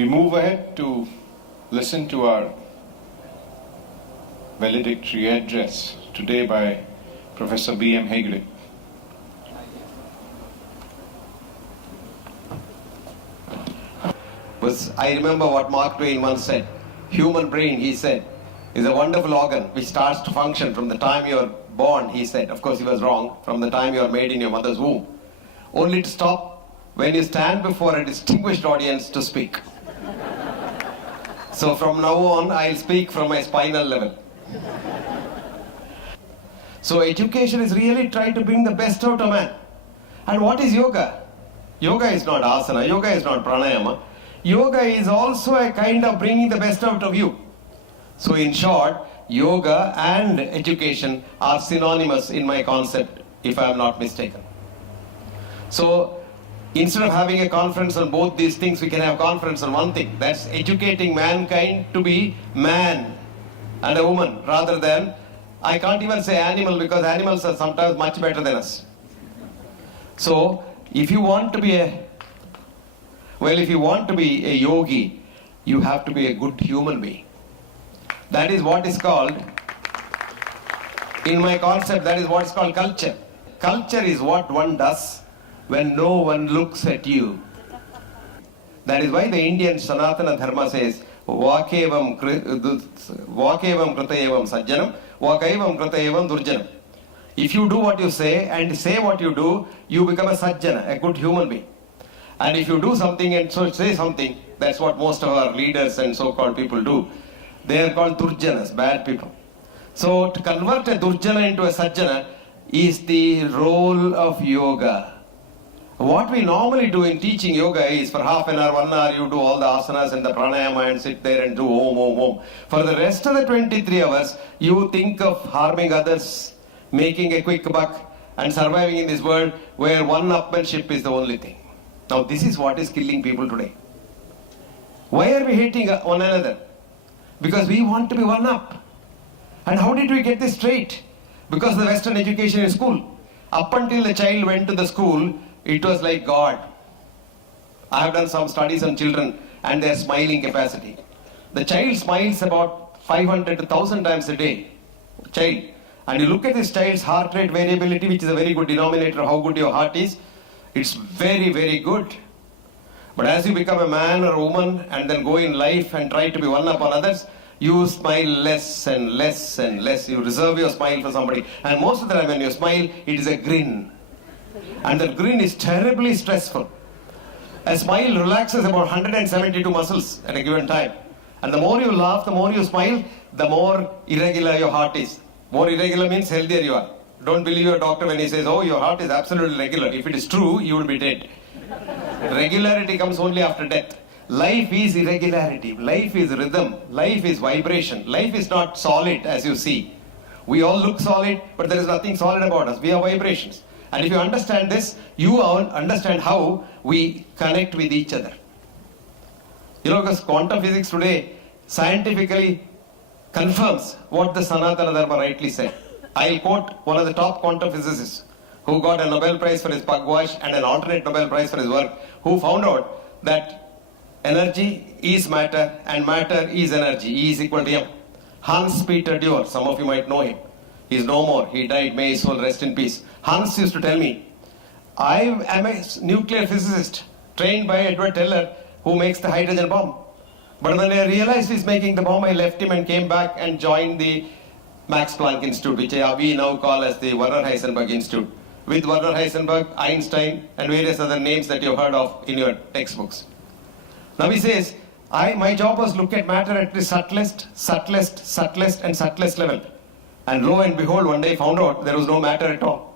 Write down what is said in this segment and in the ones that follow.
We move ahead to listen to our valedictory address today by Professor BM Hegde. I remember what Mark Twain once said. Human brain, he said, is a wonderful organ which starts to function from the time you are born, he said. Of course, he was wrong. From the time you are made in your mother's womb. Only to stop when you stand before a distinguished audience to speak. So from now on, I'll speak from my spinal level. So education is really trying to bring the best out of man. And what is yoga? Yoga is not asana. Yoga is not pranayama. Yoga is also a kind of bringing the best out of you. So in short, yoga and education are synonymous in my concept, if I am not mistaken. So instead of having a conference on both these things, we can have conference on one thing. That's educating mankind to be man and a woman, rather than, I can't even say animal, because animals are sometimes much better than us. So if you want to be a yogi, you have to be a good human being. That is what is called, in my concept, that is what is called culture. Culture is what one does when no one looks at you. That is why the Indian Sanatana Dharma says, Vakevam kritayevam sajjanam, Vakaivam kritayevam durjanam. If you do what you say and say what you do, you become a sajjana, a good human being. And if you do something and so say something, that's what most of our leaders and so-called people do. They are called durjanas, bad people. So to convert a durjana into a sajjana is the role of yoga. What we normally do in teaching yoga is for half an hour, 1 hour, you do all the asanas and the pranayama and sit there and do om, om, om. For the rest of the 23 hours, you think of harming others, making a quick buck, and surviving in this world where one-upmanship is the only thing. Now this is what is killing people today. Why are we hating one another? Because we want to be one up. And how did we get this straight? Because the Western education in school. Up until the child went to the school, it was like God. I have done some studies on children and their smiling capacity. The child smiles about 500 to 1,000 times a day. Child. And you look at this child's heart rate variability, which is a very good denominator of how good your heart is. It's very, very good. But as you become a man or a woman and then go in life and try to be one up on others, you smile less and less and less. You reserve your smile for somebody. And most of the time when you smile, it is a grin. And that grin is terribly stressful. A smile relaxes about 172 muscles at a given time. And the more you laugh, the more you smile, the more irregular your heart is. More irregular means healthier you are. Don't believe your doctor when he says, oh, your heart is absolutely regular. If it is true, you will be dead. Regularity comes only after death. Life is irregularity. Life is rhythm. Life is vibration. Life is not solid as you see. We all look solid, but there is nothing solid about us. We are vibrations. And if you understand this, you understand how we connect with each other. You know, because quantum physics today scientifically confirms what the Sanatana Dharma rightly said. I'll quote one of the top quantum physicists who got a Nobel Prize for his pugwash and an alternate Nobel Prize for his work, who found out that energy is matter and matter is energy. E is equal to M. Hans Peter Dewar, some of you might know him. He is no more. He died. May his soul rest in peace. Hans used to tell me, I am a nuclear physicist trained by Edward Teller, who makes the hydrogen bomb. But when I realized he's making the bomb, I left him and came back and joined the Max Planck Institute, which we now call as the Werner Heisenberg Institute, with Werner Heisenberg, Einstein, and various other names that you've heard of in your textbooks. Now he says, my job was look at matter at the subtlest and subtlest level. And lo and behold, one day found out there was no matter at all.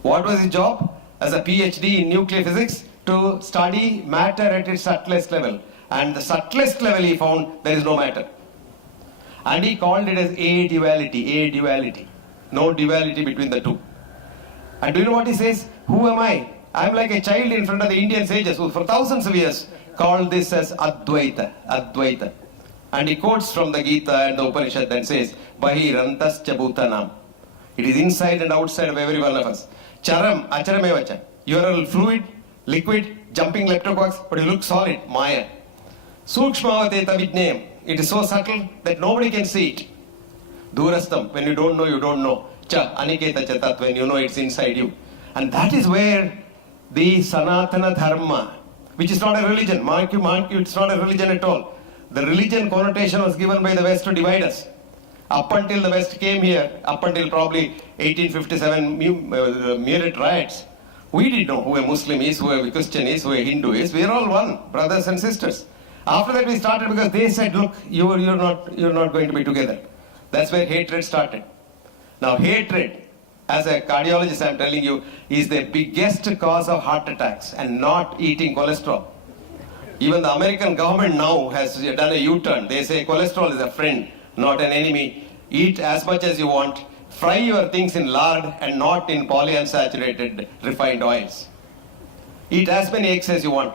What was his job? As a PhD in nuclear physics, to study matter at its subtlest level. And the subtlest level he found there is no matter. And he called it as a-duality. No duality between the two. And do you know what he says? Who am I? I am like a child in front of the Indian sages who for thousands of years called this as Advaita. And he quotes from the Gita and the Upanishad and says, Bahirantascha bhutanam. It is inside and outside of every one of us. Charam, acharamevacha. You are a fluid, liquid, jumping leptococcus, but you look solid, Maya. Sukshmavate tavidnayam. It is so subtle that nobody can see it. Durastam, when you don't know, you don't know. Cha, aniketa cha tat, when you know it's inside you. And that is where the Sanatana Dharma, which is not a religion, mark you, it's not a religion at all. The religion connotation was given by the West to divide us. Up until the West came here, up until probably 1857 Meerut riots, we didn't know who a Muslim is, who a Christian is, who a Hindu is. We are all one, brothers and sisters. After that we started because they said, look, you're not going to be together. That's where hatred started. Now hatred, as a cardiologist I'm telling you, is the biggest cause of heart attacks and not eating cholesterol. Even the American government now has done a U-turn. They say cholesterol is a friend, not an enemy. Eat as much as you want. Fry your things in lard and not in polyunsaturated refined oils. Eat as many eggs as you want.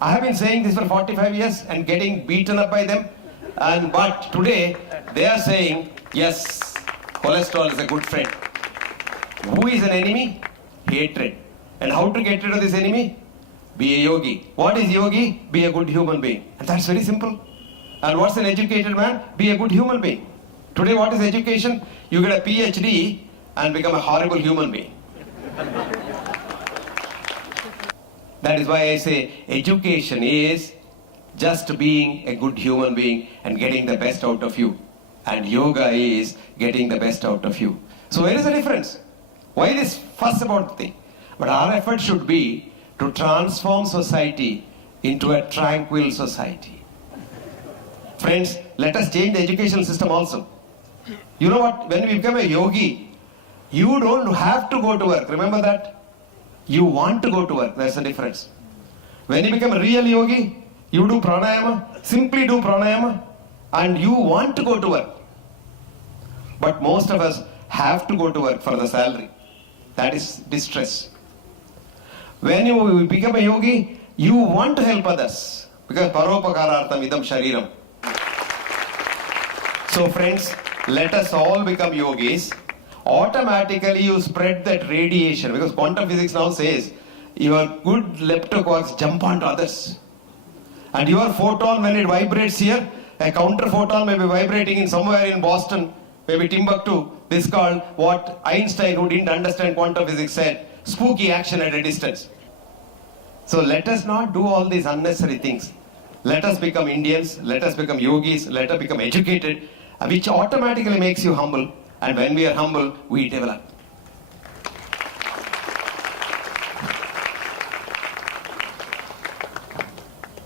I have been saying this for 45 years and getting beaten up by them. But today they are saying, yes, cholesterol is a good friend. Who is an enemy? Hatred. And how to get rid of this enemy? Be a yogi. What is yogi? Be a good human being. And that's very simple. And what's an educated man? Be a good human being. Today what is education? You get a PhD and become a horrible human being. That is why I say education is just being a good human being and getting the best out of you. And yoga is getting the best out of you. So where is the difference? Why this fuss about the thing? But our effort should be to transform society into a tranquil society. Friends, let us change the education system also. You know what? When we become a yogi, you don't have to go to work. Remember that? You want to go to work. There's a difference. When you become a real yogi, you do pranayama, simply do pranayama, and you want to go to work. But most of us have to go to work for the salary. That is distress. When you become a yogi, you want to help others. Because paropakarartham idam shariram. So friends, let us all become yogis. Automatically you spread that radiation. Because quantum physics now says, your good leptoquarks jump onto others. And your photon, when it vibrates here, a counter photon may be vibrating in somewhere in Boston, maybe Timbuktu. This is called what Einstein, who didn't understand quantum physics, said, spooky action at a distance. So let us not do all these unnecessary things. Let us become Indians, let us become yogis, let us become educated, which automatically makes you humble. And when we are humble, we develop.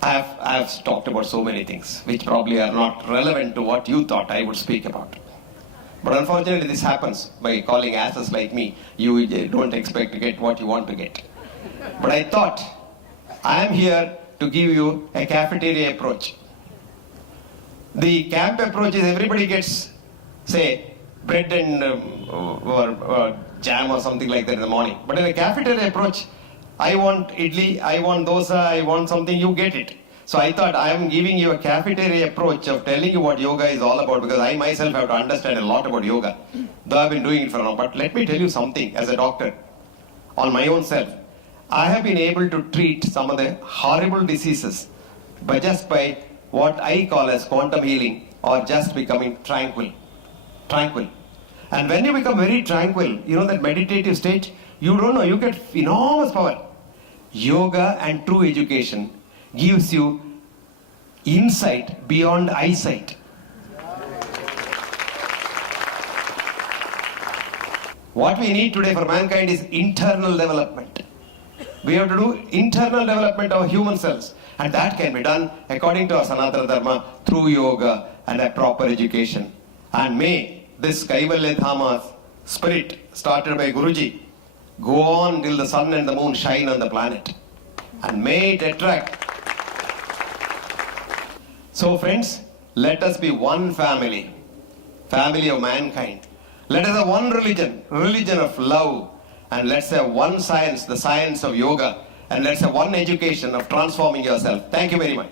I have talked about so many things which probably are not relevant to what you thought I would speak about. But unfortunately this happens by calling asses like me. You don't expect to get what you want to get. But I thought I am here to give you a cafeteria approach. The camp approach is everybody gets, say, bread and or jam or something like that in the morning. But in a cafeteria approach, I want idli, I want dosa, I want something, you get it. So I thought I am giving you a cafeteria approach of telling you what yoga is all about, because I myself have to understand a lot about yoga, though I've been doing it for long. But let me tell you something as a doctor, on my own self. I have been able to treat some of the horrible diseases just by what I call as quantum healing, or just becoming tranquil. Tranquil. And when you become very tranquil, you know that meditative state, you don't know, you get enormous power. Yoga and true education gives you insight beyond eyesight. What we need today for mankind is internal development. We have to do internal development of human cells, and that can be done according to our Sanatana Dharma through yoga and a proper education. And may this Kaivalya Dhama's spirit started by Guruji go on till the sun and the moon shine on the planet, and may it attract. So friends, let us be one family, family of mankind. Let us have one religion, religion of love, and let's have one science, the science of yoga, and let's have one education of transforming yourself. Thank you very much.